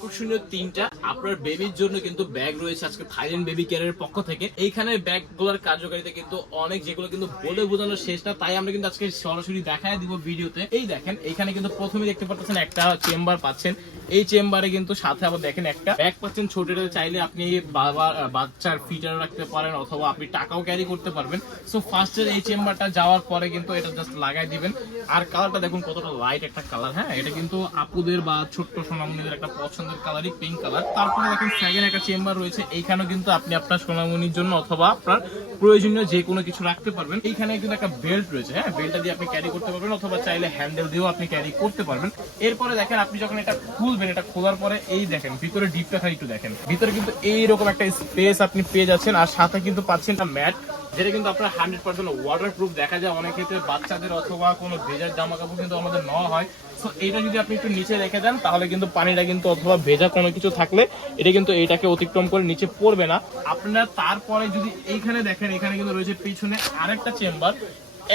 আকর্ষণীয় তিনটা আপনার বেবির জন্য কিন্তু ব্যাগ রয়েছে আজকে থাইল্যান্ড বেবি কেয়ারের পক্ষ থেকে। এইখানে ব্যাগগুলোর কার্যকারিতা কিন্তু অনেক, যেগুলো কিন্তু বলে বোঝানো শেষ না, তাই আমরা কিন্তু আজকে সরাসরি দেখায় দিব ভিডিওতে। এই দেখেন এখানে কিন্তু প্রথমে দেখতে পাচ্ছেন একটা চেম্বার পাচ্ছেন। এই চেম্বারে কিন্তু সাথে আবার দেখেন একটা ব্যাগ পাচ্ছেন ছোটটা, চাইলে আপনি বাচ্চার ফিটার রাখতে পারেন অথবা আপনি টাকাও ক্যারি করতে পারবেন। সো ফার্স্টের এই চেম্বারটা যাওয়ার পরে কিন্তু এটা জাস্ট লাগাই দিবেন। আর কালারটা দেখুন কতটা লাইট একটা কালার। হ্যাঁ, এটা কিন্তু আপুদের বা ছোট্ট সোনামণিদের একটা পছন্দের কালারই পিঙ্ক কালার। তারপরে দেখেন সেকেন্ড একটা চেম্বার রয়েছে, এইখানেও কিন্তু আপনি আপনার সোনামণির জন্য অথবা আপনার প্রয়োজনীয় যে কোনো কিছু রাখতে পারবেন। এইখানে কিন্তু একটা বেল্ট রয়েছে। হ্যাঁ, বেল্টটা দিয়ে আপনি ক্যারি করতে পারবেন অথবা চাইলে হ্যান্ডেল দিয়েও আপনি ক্যারি করতে পারবেন। এরপরে দেখেন আপনি যখন এটা খুলবেন, এটা খোলার পরে এই দেখেন ভিতরে ডিপটা খালি একটু দেখেন, ভিতরে কিন্তু এইরকম একটা স্পেস আপনি পেয়ে যাচ্ছেন। আর সাথে কিন্তু পাচ্ছেন একটা ম্যাট, যেটা কিন্তু আপনার 100% ওয়াটার প্রুফ। দেখা যায় অনেক ক্ষেত্রে বাচ্চাদের অথবা কোনো ভেজার জামা কাপড় কিন্তু আমাদের নেওয়া হয়। তো এটা যদি আপনি একটু নিচে রেখে দেন তাহলে কিন্তু পানিটা কিন্তু অথবা ভেজা কোনো কিছু থাকলে এটা কিন্তু এইটাকে অতিক্রম করে নিচে পড়বে না আপনারা। তারপরে যদি এইখানে দেখেন, এখানে কিন্তু রয়েছে পিছনে আরেকটা চেম্বার,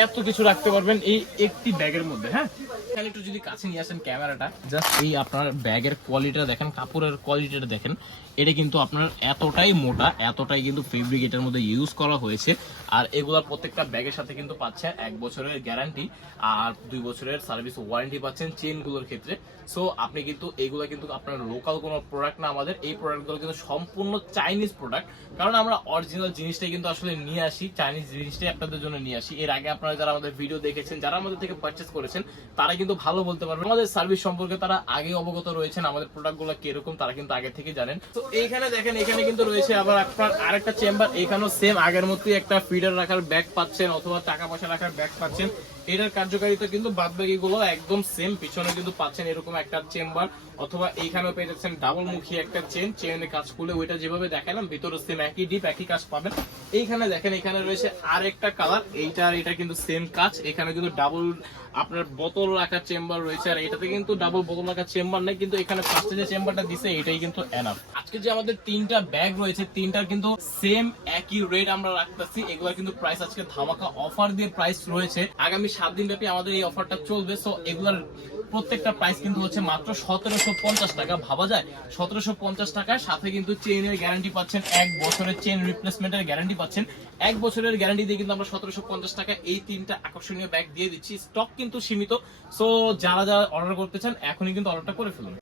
এত কিছু রাখতে পারবেন এই একটি ব্যাগের মধ্যে। হ্যাঁ, এখানে একটু যদি কাছে নিয়ে আসেন ক্যামেরাটা, জাস্ট এই আপনার ব্যাগের কোয়ালিটিটা দেখেন, কাপড়ের কোয়ালিটিটা দেখেন। এটা কিন্তু আপনার এতটাই মোটা, এতটাই কিন্তু ফেব্রিক এটার মধ্যে ইউজ করা হয়েছে। আর এগুলোর প্রত্যেকটা ব্যাগের সাথে কিন্তু পাচ্ছেন 1 বছরের গ্যারান্টি আর 2 বছরের সার্ভিস ওয়ারেন্টি পাচ্ছেন চেনগুলোর ক্ষেত্রে। সো আপনি কিন্তু এগুলো কিন্তু আপনার লোকাল কোনো প্রোডাক্ট না, আমাদের এই প্রোডাক্টগুলো কিন্তু সম্পূর্ণ চাইনিজ প্রোডাক্ট। কারণ আমরা অরিজিনাল জিনিসটাই কিন্তু আসলে নিয়ে আসি, চাইনিজ জিনিসটাই আপনাদের জন্য নিয়ে আসি। এর আগে আপনারা যারা আমাদের ভিডিও দেখেছেন, যারা আমাদের থেকে পারচেস করেছেন, তারা কিন্তু ভালো বলতে পারবেন। আমাদের সার্ভিস সম্পর্কে তারা আগে অবগত রয়েছেন, আমাদের প্রোডাক্টগুলো কিরকম তারা কিন্তু আগে থেকে জানেন। তো এইখানে দেখেন, এখানে কিন্তু রয়েছে আবার আপনার আরেকটা চেম্বার। এখানেও সেম আগের মতোই একটা ফিডার রাখার ব্যাগ পাচ্ছেন অথবা টাকা পয়সা রাখার ব্যাগ পাচ্ছেন। এটার কার্যকারিতা কিন্তু বাদবাকি গুলো একদম সেম। পিছনে কিন্তু পাচ্ছেন এরকম একটা চেম্বার অথবা এইখানেও পেয়ে যাচ্ছেন ডাবল মুখী একটা চেন। চেনের কাজ খুলে ওইটা যেভাবে দেখালাম ভিতরে সেম একই ডিপ একই কাজ পাবেন। এইখানে দেখেন, এখানে রয়েছে আরেকটা কালার, এটা কিন্তু সেম কাজ। এখানে কিন্তু ডাবল আপনার বোতল রাখার চেম্বার রয়েছে, আর এটাতে কিন্তু ডাবল বোতল রাখার চেম্বার নেই, কিন্তু এখানে ফার্স্টে যে চেম্বারটা দিছে এটাই কিন্তু এনাফ। আজকে যে আমাদের তিনটা ব্যাগ রয়েছে, তিনটার কিন্তু সেম একই রেট আমরা রাখতেছি। এগুলোর কিন্তু প্রাইস আজকে ধামাকা অফার দিয়ে প্রাইস রয়েছে। আগামী 7 দিন ব্যাপী আমাদের এই অফারটা চলবে। সো এগুলার প্রত্যেকটা প্রাইস কিন্তু হচ্ছে মাত্র 1750 টাকা। ভাবা যায় 1750 টাকার সাথে কিন্তু চেইনের গ্যারান্টি পাচ্ছেন, 1 বছরের চেইন রিপ্লেসমেন্টের গ্যারান্টি পাচ্ছেন। 1 বছরের গ্যারান্টি দিয়ে কিন্তু আমরা 1750 টাকা এই তিনটা আকর্ষণীয় ব্যাগ দিয়ে দিচ্ছি। স্টক কিন্তু সীমিত। সো যারা যারা অর্ডার করতে চান এখনই কিন্তু অর্ডারটা করে ফেলুন।